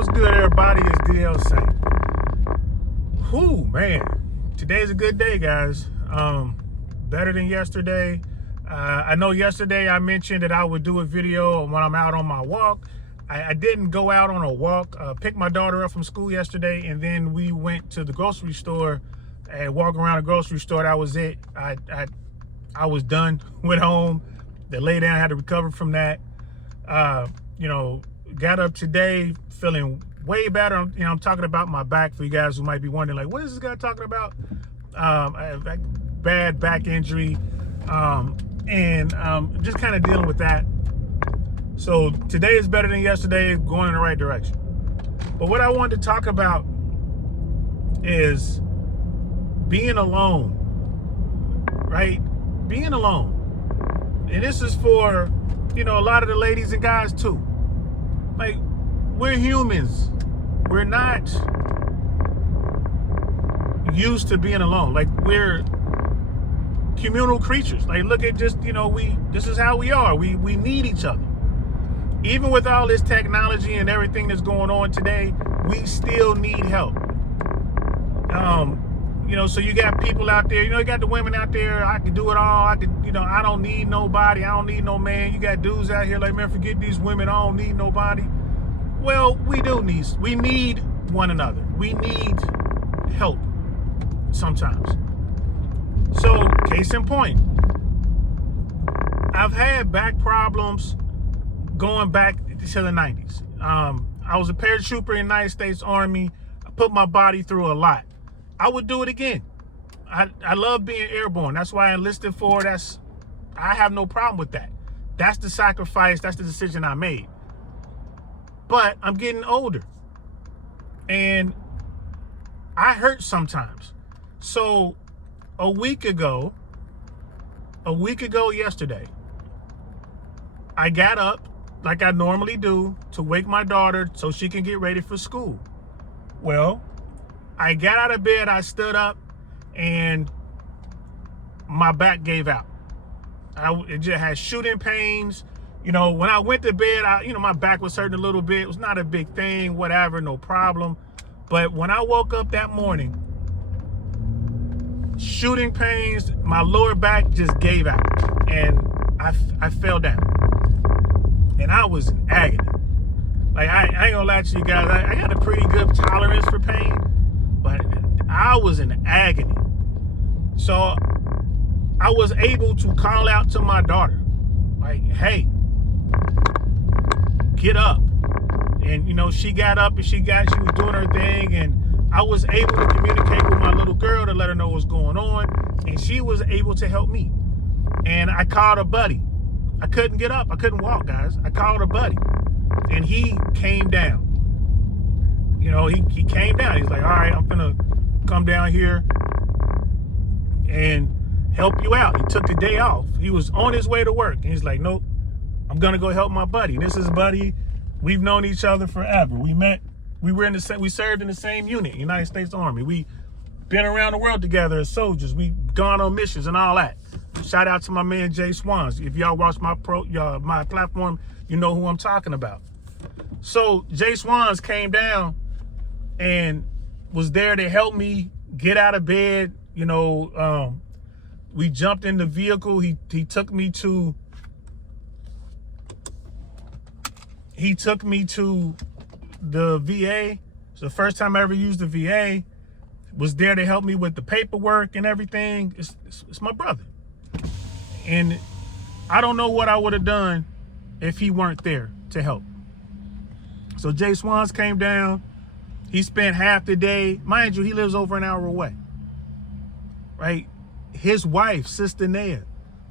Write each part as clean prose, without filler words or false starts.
What's good, everybody? It's DL Saint. Whew, man. Today's a good day, guys. Better than yesterday. I know yesterday I mentioned that I would do a video when I'm out on my walk. I didn't go out on a walk. Picked my daughter up from school yesterday, and then we went to the grocery store and walked around the grocery store. That was it. I was done. Went home. They lay down. Had to recover from that. Got up today feeling way better. I'm talking about my back for you guys who might be wondering, like, what is this guy talking about? I have a bad back injury, and just kind of dealing with that. So today is better than yesterday, going in the right direction. But what I wanted to talk about is being alone, right? Being alone. And this is for, a lot of the ladies and guys too. Like, we're humans. We're not used to being alone. Like, we're communal creatures. Like, look at just, this is how we are. We need each other. Even with all this technology and everything that's going on today, we still need help. So you got people out there, you got the women out there, I can do it all. I don't need nobody. I don't need no man. You got dudes out here like, man, forget these women. I don't need nobody. Well, we need one another. We need help sometimes. So, case in point, I've had back problems going back to the 90s. I was a paratrooper in the United States Army. I put my body through a lot. I would do it again. I love being airborne. That's why I enlisted for. I have no problem with that. That's the sacrifice. That's the decision I made. But I'm getting older, and I hurt sometimes. So a week ago yesterday, I got up like I normally do to wake my daughter so she can get ready for school. Well, I got out of bed, I stood up, and my back gave out. It just had shooting pains. When I went to bed, my back was hurting a little bit. It was not a big thing, whatever, no problem. But when I woke up that morning, shooting pains, my lower back just gave out, and I fell down. And I was in agony. Like, I ain't gonna lie to you guys, I got a pretty good tolerance for pain, but I was in agony. So I was able to call out to my daughter, like, hey, get up. And she got up and she was doing her thing, and I was able to communicate with my little girl to let her know what's going on, and she was able to help me. And I called a buddy. I couldn't get up. I couldn't walk, guys. I called a buddy, and he came down. He came down. He's like, all right, I'm gonna come down here and help you out. He took the day off. He was on his way to work, and he's like, nope, I'm gonna go help my buddy. And this is a buddy. We've known each other forever. We met. We served in the same unit, United States Army. We been around the world together as soldiers. We gone on missions and all that. Shout out to my man Jay Swans. If y'all watch my platform, you know who I'm talking about. So Jay Swans came down and was there to help me get out of bed. We jumped in the vehicle. He took me to the VA. It's the first time I ever used the VA. Was there to help me with the paperwork and everything. It's my brother. And I don't know what I would have done if he weren't there to help. So Jay Swans came down. He spent half the day. Mind you, he lives over an hour away. Right? His wife, Sister Naya,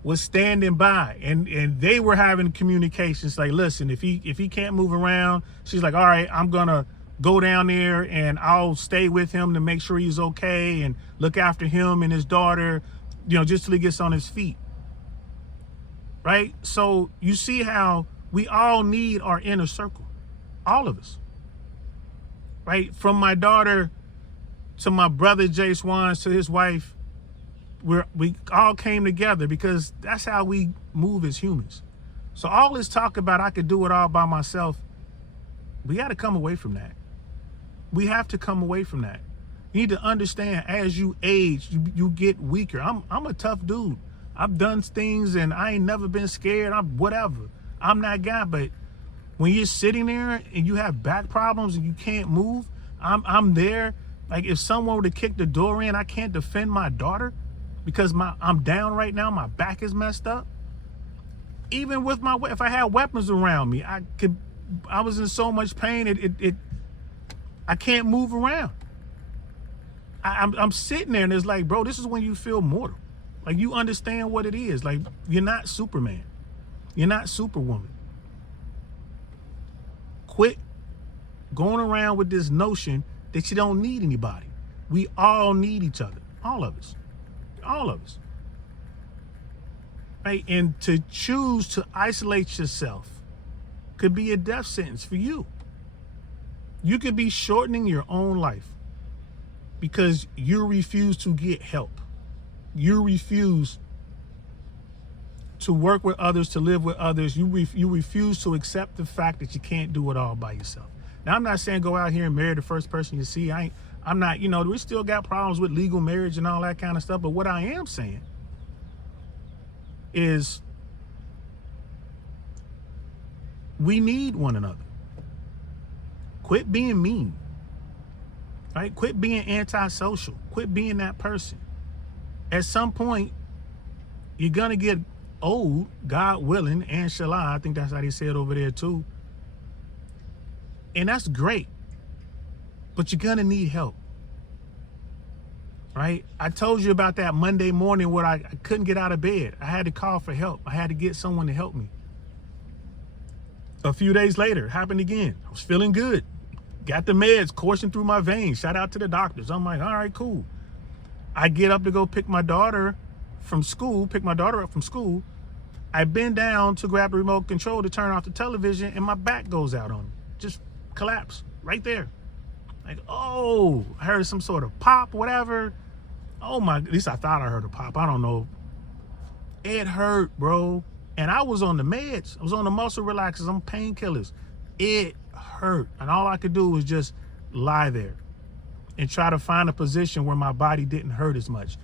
was standing by, and they were having communications like, listen, if he can't move around, she's like, all right, I'm gonna go down there and I'll stay with him to make sure he's okay and look after him and his daughter, just till he gets on his feet. Right? So you see how we all need our inner circle. All of us. Right? From my daughter to my brother Jay Swans to his wife, we all came together because that's how we move as humans. So all this talk about I could do it all by myself, we got to come away from that. We have to come away from that. You need to understand as you age, you get weaker. I'm a tough dude. I've done things and I ain't never been scared. I'm whatever. I'm that guy. But when you're sitting there and you have back problems and you can't move, I'm there. Like if someone were to kick the door in, I can't defend my daughter because I'm down right now. My back is messed up. Even with if I had weapons around me, I was in so much pain. I can't move around. I'm sitting there and it's like, bro, this is when you feel mortal. Like you understand what it is. Like you're not Superman. You're not Superwoman. Quit going around with this notion that you don't need anybody. We all need each other. All of us. All of us. Right? And to choose to isolate yourself could be a death sentence for you. You could be shortening your own life because you refuse to get help. You refuse to work with others, to live with others. You refuse to accept the fact that you can't do it all by yourself. Now, I'm not saying go out here and marry the first person you see. I'm not, we still got problems with legal marriage and all that kind of stuff. But what I am saying is we need one another. Quit being mean. Right? Quit being antisocial. Quit being that person. At some point, you're going to get old, God willing, and Shallah. I think that's how they say it over there too. And that's great. But you're going to need help. Right? I told you about that Monday morning where I couldn't get out of bed. I had to call for help. I had to get someone to help me. A few days later, it happened again. I was feeling good. Got the meds coursing through my veins. Shout out to the doctors. I'm like, all right, cool. I get up to go pick my daughter up from school. I bend down to grab the remote control to turn off the television and my back goes out on me. Just collapse right there. Like, oh, I heard some sort of pop, whatever. Oh my, at least I thought I heard a pop. I don't know. It hurt, bro. And I was on the meds. I was on the muscle relaxers. I'm painkillers. It hurt. And all I could do was just lie there and try to find a position where my body didn't hurt as much.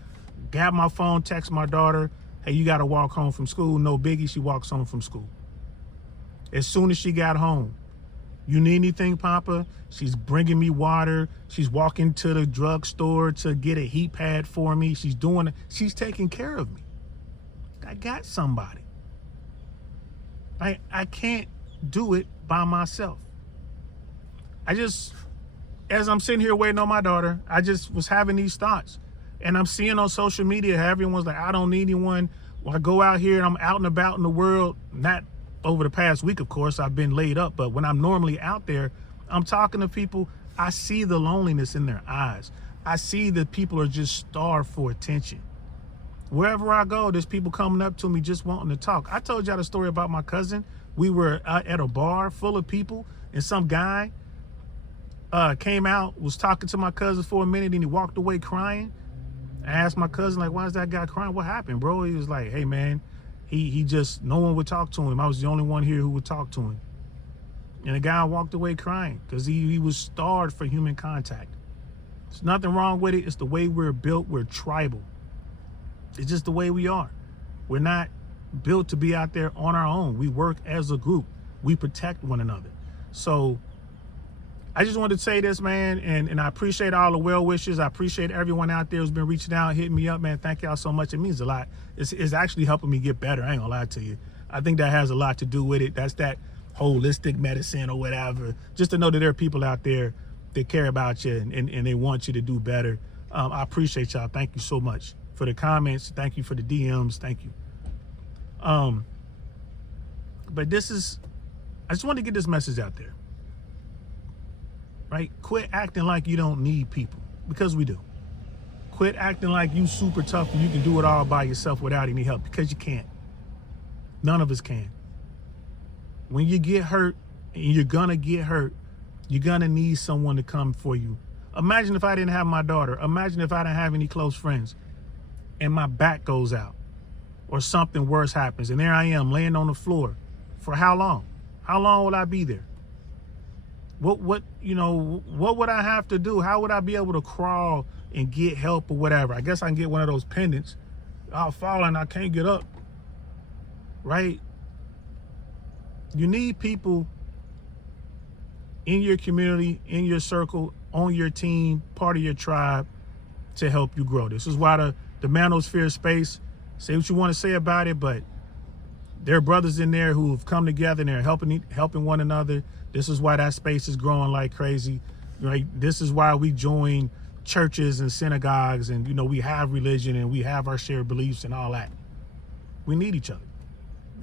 Grab my phone, text my daughter, hey, you got to walk home from school. No biggie, she walks home from school. As soon as she got home, you need anything, Papa? She's bringing me water. She's walking to the drugstore to get a heat pad for me. She's taking care of me. I got somebody. I can't do it by myself. As I'm sitting here waiting on my daughter, I just was having these thoughts. And I'm seeing on social media how everyone's like, I don't need anyone. Well, I go out here and I'm out and about in the world. Not over the past week, of course, I've been laid up. But when I'm normally out there, I'm talking to people. I see the loneliness in their eyes. I see that people are just starved for attention. Wherever I go, there's people coming up to me just wanting to talk. I told y'all the story about my cousin. We were at a bar full of people and some guy came out, was talking to my cousin for a minute, and he walked away crying. I asked my cousin, like, why is that guy crying? What happened, bro? He was like, hey, man, he just, no one would talk to him. I was the only one here who would talk to him. And the guy walked away crying because he was starved for human contact. There's nothing wrong with it. It's the way we're built. We're tribal. It's just the way we are. We're not built to be out there on our own. We work as a group. We protect one another. So I just wanted to say this, man, and I appreciate all the well wishes. I appreciate everyone out there who's been reaching out, hitting me up, man. Thank y'all so much. It means a lot. It's actually helping me get better. I ain't gonna lie to you. I think that has a lot to do with it. That's that holistic medicine or whatever. Just to know that there are people out there that care about you and they want you to do better. I appreciate y'all. Thank you so much for the comments. Thank you for the DMs. Thank you. But I just want to get this message out there. Right? Quit acting like you don't need people, because we do. Quit acting like you super tough and you can do it all by yourself without any help, because you can't. None of us can. When you get hurt, and you're gonna get hurt, you're gonna need someone to come for you. Imagine if I didn't have my daughter. Imagine if I didn't have any close friends and my back goes out or something worse happens and there I am laying on the floor. For how long? How long will I be there? What you know, what would I have to do? How would I be able to crawl and get help or whatever? I guess I can get one of those pendants. I'll fall and I can't get up, right? You need people in your community, in your circle, on your team, part of your tribe to help you grow. This is why the Manosphere space, say what you want to say about it, but there are brothers in there who have come together and they're helping one another. This is why that space is growing like crazy, right? This is why we join churches and synagogues, and we have religion and we have our shared beliefs and all that. We need each other.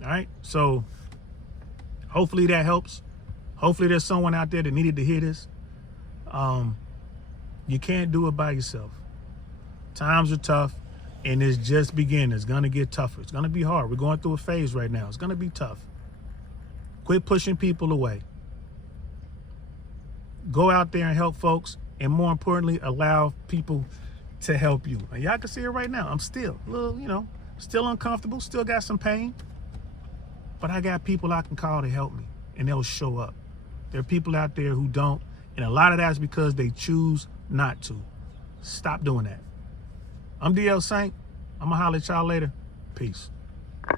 All right. So hopefully that helps. Hopefully there's someone out there that needed to hear this. You can't do it by yourself. Times are tough, and it's just beginning. It's gonna get tougher. It's gonna be hard. We're going through a phase right now. It's gonna be tough. Quit pushing people away. Go out there and help folks, and more importantly, allow people to help you. And y'all can see it right now. I'm still a little, still uncomfortable, still got some pain, but I got people I can call to help me, and they'll show up. There are people out there who don't, and a lot of that's because they choose not to. Stop doing that. I'm DL Saint. I'm gonna holler at y'all later. Peace.